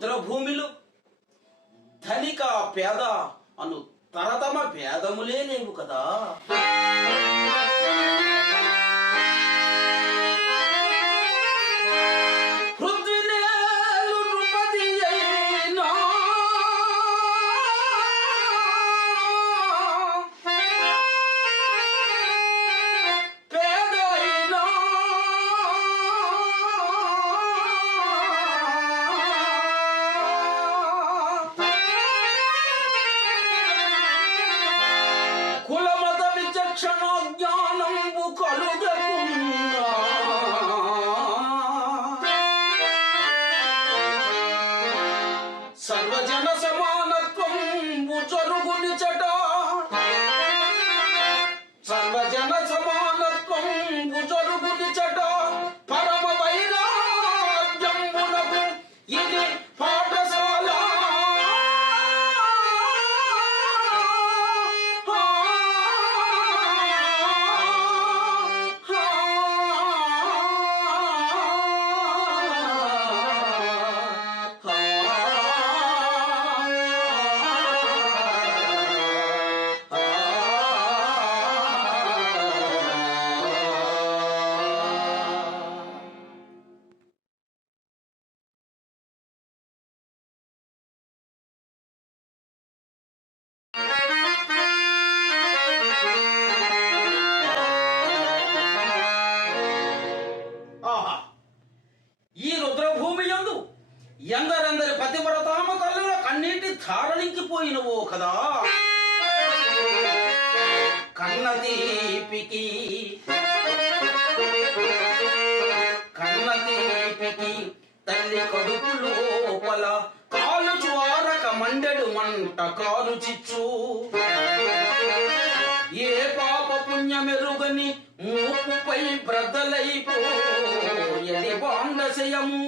రుద్రభూమిలో ధనిక పేద అను తరతమ భేదములే లేవు కదా. కన్నీటి కదా? కన్న తీపికి కన్న తీపికి తల్లి కడుపు లోపల కాలు జ్వారక మండెడు మంట కాలు చిచ్చు. ఏ పాప పుణ్యమెరుగని మూపుపై బ్రద్దలైపోయది బాండశయము.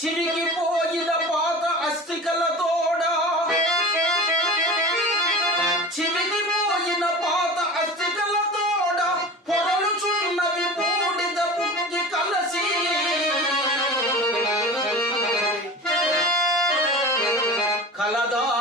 చిరిగిపోయిన పాత అస్థికలతోడ? చిరిగిపోయిన పాత అస్థికలతోడ? పొరలుచున్నవి బూడిద పుట్టి కలసి. కలదా